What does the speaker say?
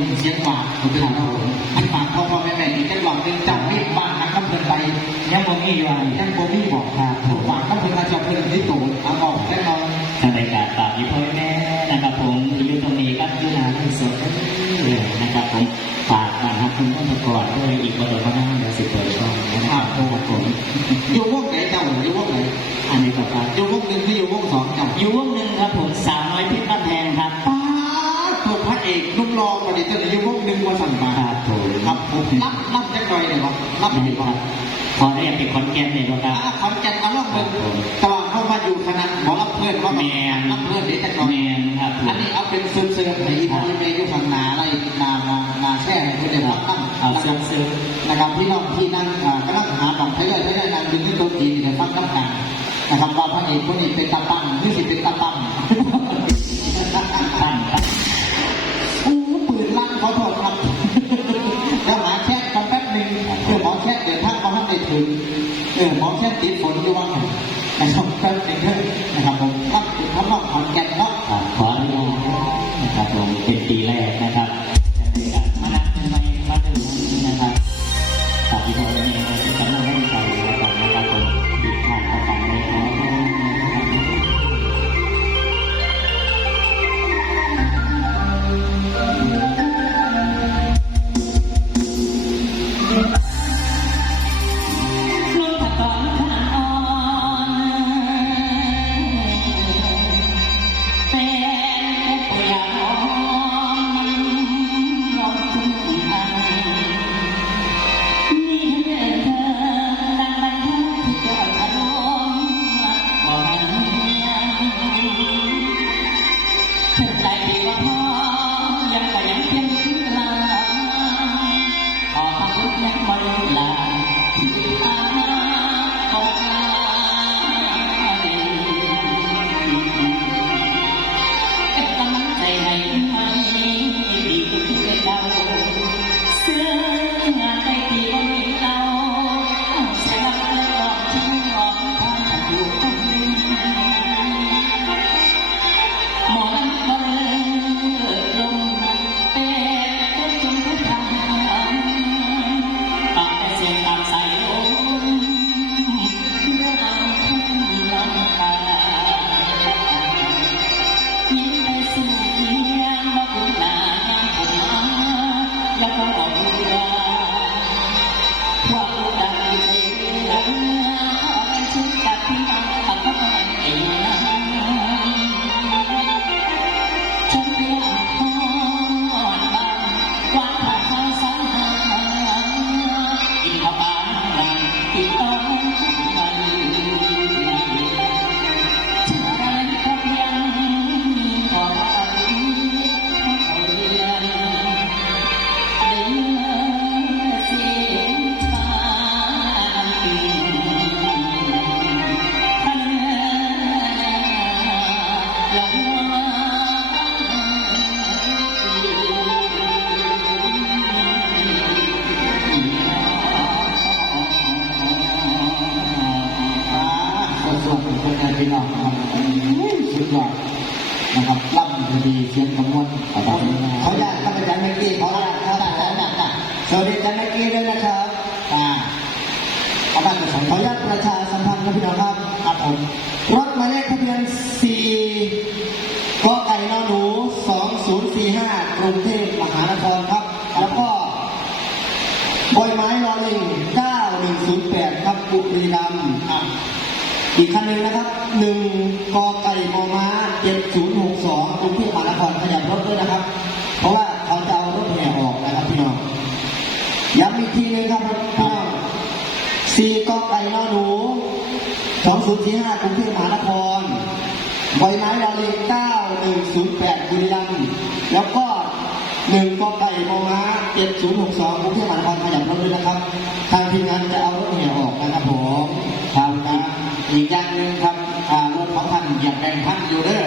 ลุ่มเสียงหวานของพี่น้องมันฝากพ่อแม่อีกจังหวัดเป็นจังรีบบ้านนักน้ำเพลินไปยังบ่มีอยู่อ่ะยังบ่มีบอกครับฝากน้ำเพลินมาจบเพลินที่ตูนเอาบอกแน่นอนทางรายการฝากพี่พ่อแม่นะครับผมที่อยู่ตรงนี้ครับอยู่นานที่สุดเลยนะครับผมฝากนะครับคุณต้องประกอบด้วยอีกบทบาทหน้าเดี๋ยวสิบเปิดช่องนะครับผมอยู่วงไหนเจ้าอยู่วงไหนอันนี้ก็ครับอยู่วงหนึ่งที่อยู่วงสองเจ้าอยู่วงหนึ่งครับผมสาวน้อยเพชรบ้านแพงครับป้าตัวพระเอกลูกรองประเดี๋ยวจะอยู่วงหนึ่งมาสั่งมาครับผมรับจังหน่อยเลยครับรับดีครับขอเรียกเป็นคอนแกนเลยครับคอนแกนมาล่องเมืองตอนเข้ามาอยู่คณะหมอรับเพื่อนว่าแมนรับเพื่อนเดี๋ยวจะก่อนแมนครับอันนี้เอาเป็นเสื่อมๆในอีทางในยุคทางนาอะไรนาแช่ให้คุณได้รับตั้งเอาเสื่อมนะครับพี่น้องที่นั่งกำลังหาของไทยเลยไม่ได้นางดึงที่ตัวจีนเดี๋ยวฟังน้ำกันนะครับว่าพระเอกคนนี้เป็นตาตั้งที่สิเป็นตาตั้งอู้ปืนลั่นขอโทษครับแล้วหาแช่กันแป๊บหนึ่งหมอแช่เดี๋ยวท่านเขาให้ไปถึงหมอแช่ติดฝนอยู่ว่านะครับแป๊บหนึ่งนะครับผมรับติดคำว่าขอนแก่นเนาะขออนุญาตนะครับผมเป็นปีแรกนะครับในการมานั่งในมาถึงนะครับฝากพี่น้องในกำลังให้ใจนะครับผมอีกท่านประกันในท้องพี่น้องครับสุดยอดนะครับล่ำดีเสียงกำมวลเขาอยากท่านอาจารย์เมกี้เขาอยากสวัสดีอาจารย์เมกี้ด้วยนะครับอาจารย์ขออนุญาตประชาสัมพันธ์นะพี่น้องครับครับผมรถหมายเลขทะเบียน4กไก่นหนู2045กรุงเทพมหานครครับแล้วก็บอยไม้ลอลิง9108ครับบุรีรัมย์อีกคันหนึ่งนะครับ1กไก่มม้า7062กรุงเทพมหานครขยับรถด้วยนะครับเพราะว่าเขาจะเอารถแห่ออกนะครับพี่น้องย้ำอีกทีนึงครับพี่น้อง4กไก่นหนู2045กรุงเทพมหานครบอยไม้ลอลิง9108บุรีรัมย์แล้วก็1กไก่มม้า7062กรุงเทพมหานครขยับรถด้วยนะครับทางทีมงานจะเอารถแห่ออกนะครับผมครับอีกอย่างหนึ่งครับรถของท่านเหยียบแบ่งท่านอยู่เด้อ